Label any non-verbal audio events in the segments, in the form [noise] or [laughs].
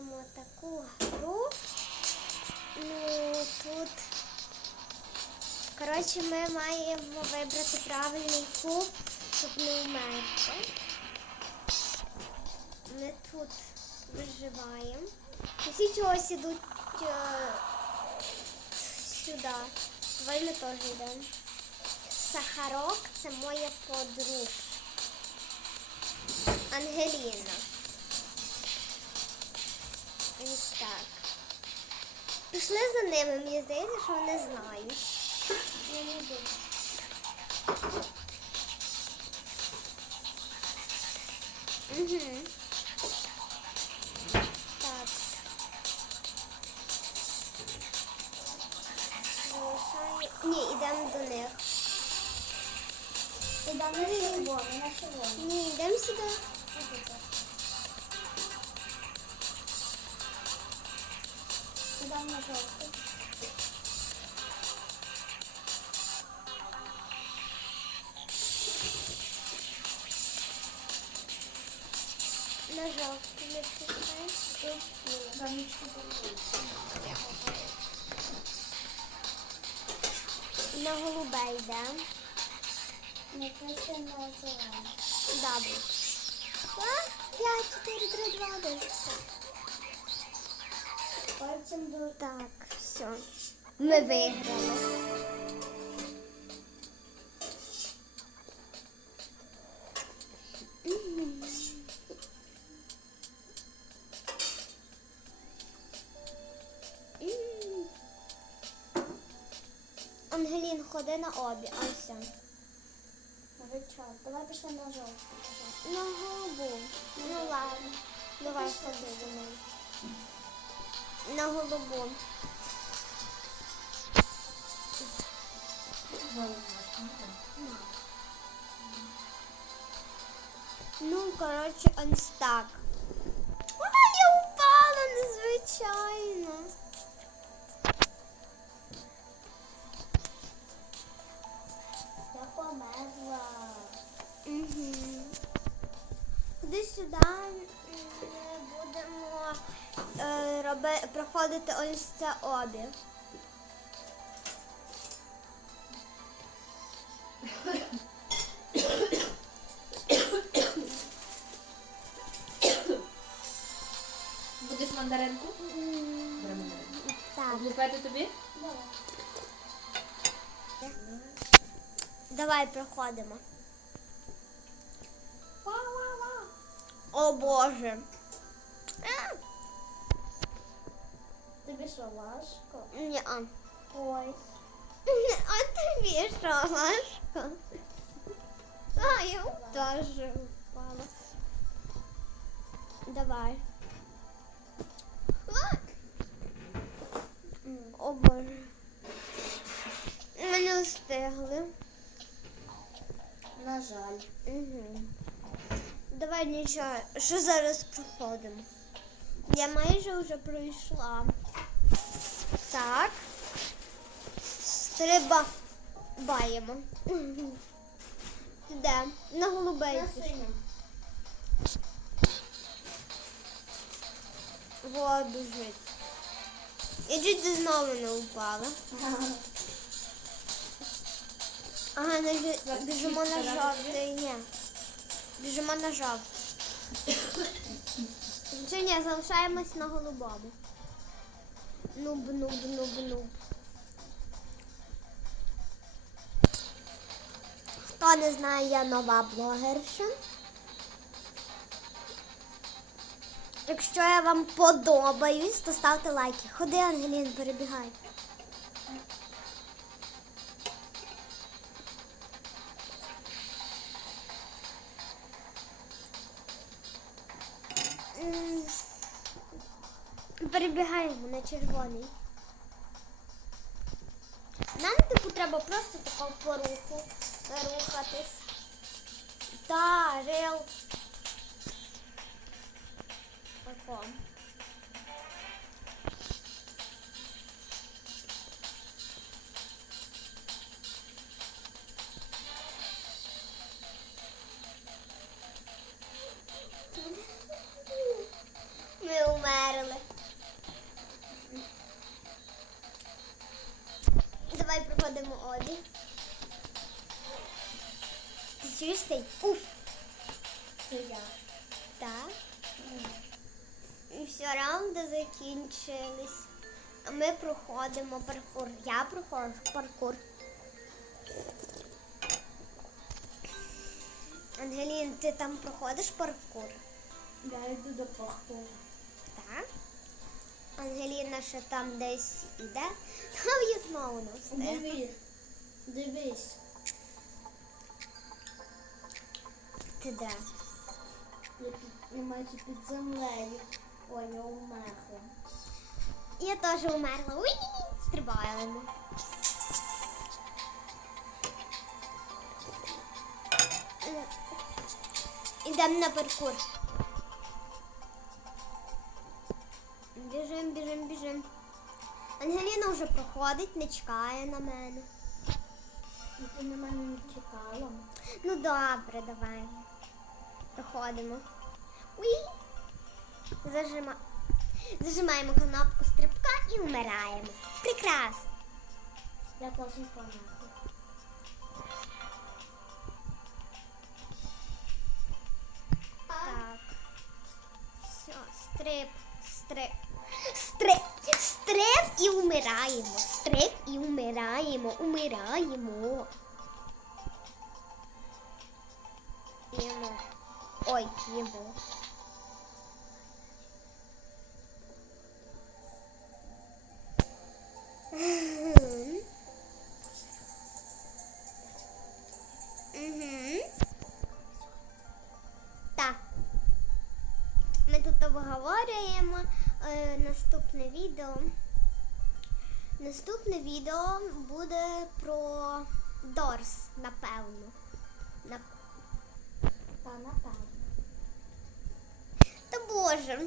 граємо таку гру. Ну, тут. Коротше, ми маємо вибрати правильний куб, щоб не вмерти. Ми тут виживаємо. Всі чогось ідуть е, сюди. Давай ми теж йдемо. Сахарок це моя подруга. Ангеліна. Ось так. Пішли за ними, мені здається, що вони знають. Я не буду. Угу. Так. Залишаю. Ні, йдемо до них. Йдемо на червоний, на червоний. Ні, йдемо сюди. На жовтий. На жовтий ми нічого не На голубе йдемо. Не краще на зелений. Добре. А? 5, 4, 3, 2, 1. Пальцем до Так, все. Ми виграли. Ангелін, ходи на обі, а все. Давай пішли на жовтий. На голубу. Ну ладно. Давай ходи до мене. На голубу. Ну, коротше, ось так. А, я упала незвичайно. Я померла. Угу. Куди сюди ми будемо роби, проходити ось це обі. Будеш мандаринку? Так. Облупити тобі? Давай. Давай проходимо. О Боже. Тобі що, важко? Ні, а. Ой. [laughs] А тобі що, важко? А, я теж упала. Давай. О Боже. Ми не встигли. На жаль. Угу. Давай нічого, що зараз проходимо. Я майже вже пройшла. Так. Стрибаємо. Де? На голубей. На синім. Во, біжить. І чуть знову не упала. Ага, не бі- біжимо на жовтий. Ні. Біжимо на жовтий. Чи ні, залишаємось на голубому. Нуб, нуб, нуб, нуб. Хто не знає, я нова блогерша. Якщо я вам подобаюсь, то ставте лайки. Ходи, Ангелін, перебігай. Перебігаємо на червоний. Нам типу треба просто тако по руху рухатись. Та, рел. Тако. Все, раунди закінчились. А ми проходимо паркур. Я проходжу паркур. Ангелін, ти там проходиш паркур? Я йду до похору. Так. Ангеліна ще там десь іде. Там є знову не. Дивись. Дивись. Ти де? Я, під, я майже під землею. Ой, я умерла. Я теж умерла. Уй, стрибаємо. Ідемо на паркур. Біжим, біжим, біжим. Ангеліна вже проходить, не чекає на мене. І ти на мене не чекала. Ну добре, давай. Проходимо. Уй. Зажима... Зажимаємо кнопку стрибка і вмираємо. Прекрасно. Я теж померла. Так. Все, стрип, стрип. Стрип, стрип і вмираємо. Стрип і вмираємо. Умираємо. Їмо. Ой, їмо. Наступне відео буде про Дорс, напевно. На... Та напевно. Та боже.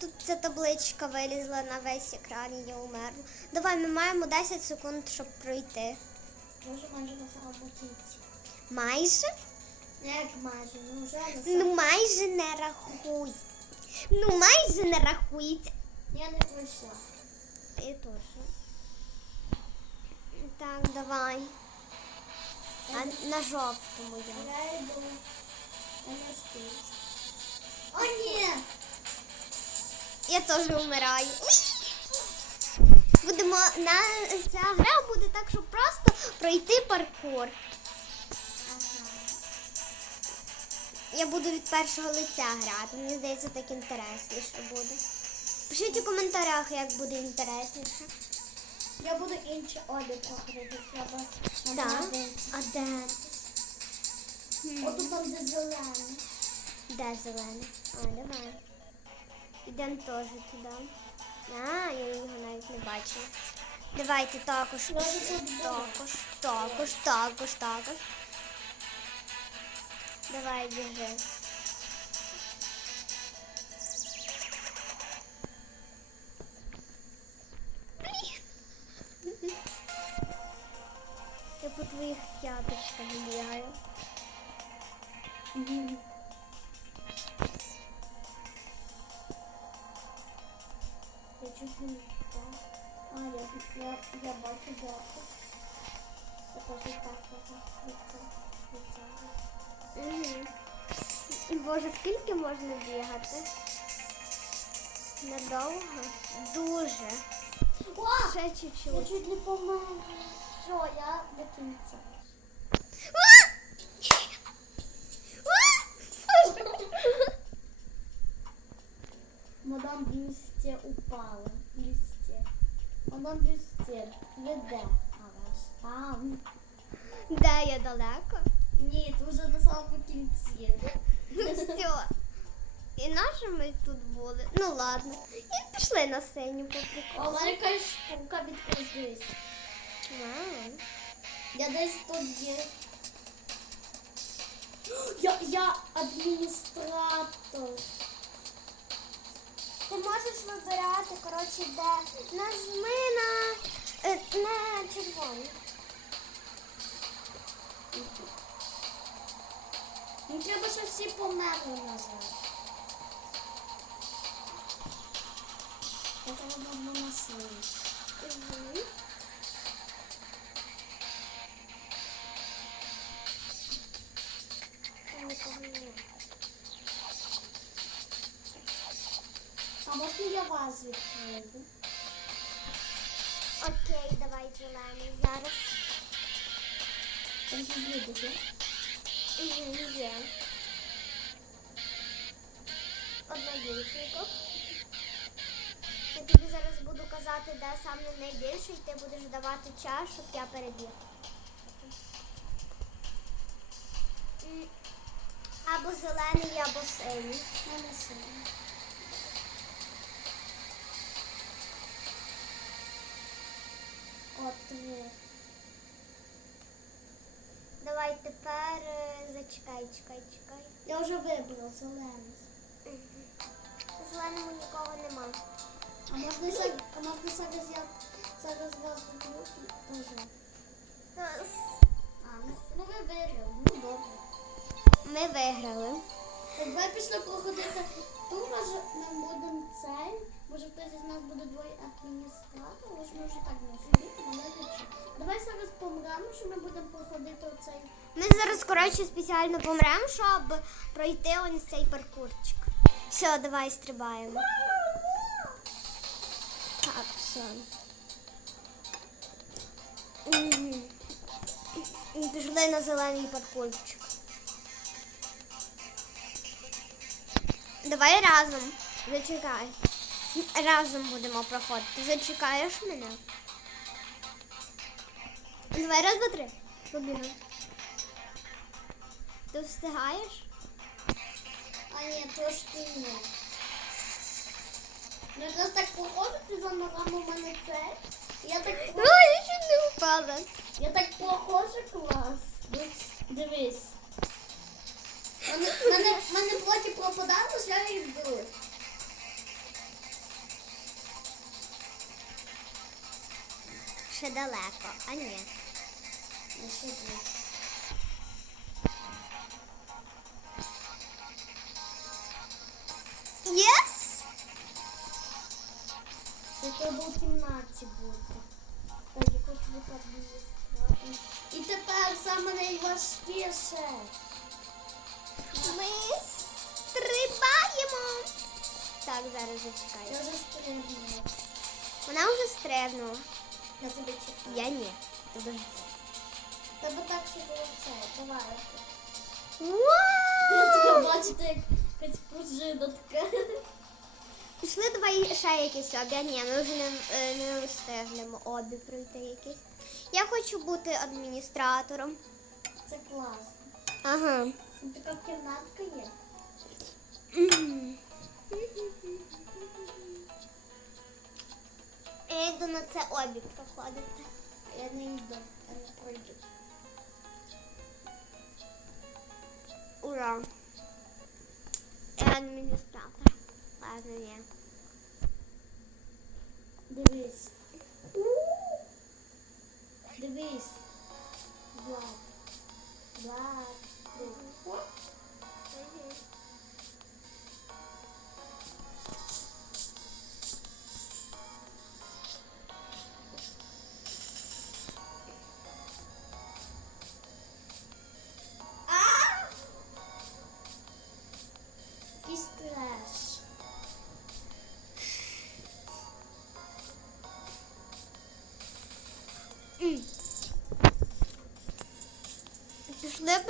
Тут ця табличка вилізла на весь екран і я умерла. Давай, ми маємо 10 секунд, щоб пройти. Може, майже на самому кінці. Майже? Як майже? Ну вже на Ну майже не рахуй. Ну майже не рахується. Я не пройшла. Я теж. Так, давай. А на жовтому я. Я йду. Я. О, ні! Я теж вмираю. Будемо на ця гра буде так, щоб просто пройти паркур. Я буду від першого лиця грати. Мені здається, так інтересніше буде. Пишіть у коментарях, як буде інтересніше. Я буду інші обі проходити. Так. А де? Отут там де зелений. Де зелений? А, давай. Ідемо теж туди. А, я його навіть не бачила. Давайте також. Також, також, також, також. Давай біжи. По твоїх п'яточках бігаю. Я чуть не. А, я, я, я бачу дорогу. Я теж так. Лице. Угу. Боже, скільки можна бігати? Недовго? Дуже. О! Ще Я чуть-чуть. чуть не померла. Все, я до кінця. Мадам Бюсте упала. Бюсте. Мадам Бюсте, веде. Але ж там. Де я далеко? Ні, ти вже на самому кінці. Ну все. І нащо ми тут були? Ну ладно. І пішли на сцені по приколу. Якась штука відкрилась. Вау. Я десь тут є. [gasps] Я, я адміністратор. Ти можеш вибирати, коротше, де нажми на, е, на червоний. Ну треба, щоб всі померли назад. Я треба було на я вас відкрию? Окей, давай зелений зараз. Там є? Угу, є. Одна дівчинка. Я тобі зараз буду казати, де саме найбільше, і ти будеш давати час, щоб я перебіг. Або зелений, або синій. Мене синій. От. Давай тепер е, зачекай, чекай, чекай. Я вже вибрала зелений. У Зеленому нікого нема. А можна зараз, зараз я зараз вас. Е, А, ну, ну ви виграли, ну добре. Ми виграли. Давай пішли проходити тур, може ми будемо цей. Може хтось із нас буде двоє адміністратор, може ми вже так не сидіти, але. Давай зараз помремо, що ми будемо проходити оцей. Ми зараз, коротше, спеціально помремо, щоб пройти ось цей паркурчик. Все, давай стрибаємо. Так, все. Пішли на зелений паркурчик. Давай разом. Зачекай. Разом будемо проходити. Зачекаєш мене? Давай раз, два, три. Побігли. Ти встигаєш? А ні, трошки ні. Ну якраз так проходити за ногами у мене це. Я так Ну, я чуть не впала. Я так похожа клас. Дивись- Дивись. Мене, мене, мене плоті пропадало, що я їх беру. Ще далеко, а ні. Що ти? Єс! Я треба у кімнаті бути. Так, я хочу бути адміністратором. І тепер саме найважкіше. Ми стрибаємо. Так, зараз зачекай. Я вже стрибнула. Вона вже стрибнула. Я тебе чекаю. Я ні. Тебе так, щоб було це. Давай. Вау! бачу, як якась пружина така. Пішли давай ще якісь обі. А Ні, ми вже не, е, не встигнемо обі пройти якісь. Я хочу бути адміністратором. Це класно. Ага. Така кімнатка є. Я йду на це обі проходити. Я не йду, я не пройду. Ура. Адміністратор. Ладно, ні.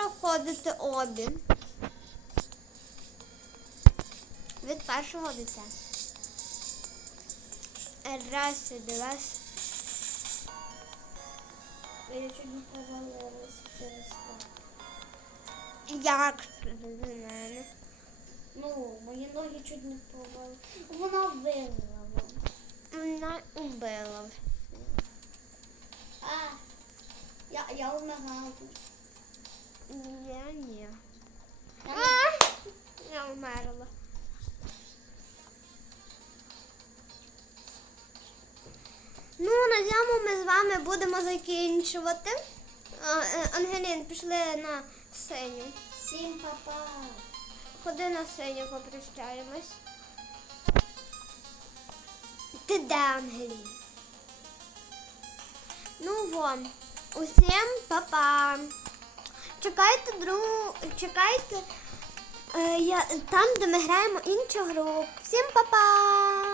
Пішли проходити обі. Від першого лиця. Раз, два. Я чуть не провалилась. Як до мене? Ну, мої ноги чуть не провалились. Вона виграла. Вона убила. А, я, я вмираю. Я ні. Я А! Я вмерла. Ну, на цьому ми з вами будемо закінчувати. Е, Ангелін, пішли на синю. Всім папа. Ходи на синю, попрощаємось. Ти де, Ангелін? Ну вон. Усім па-па. Чекайте другу. Чекайте. Е, я, там, де ми граємо іншу гру. Всім па-па!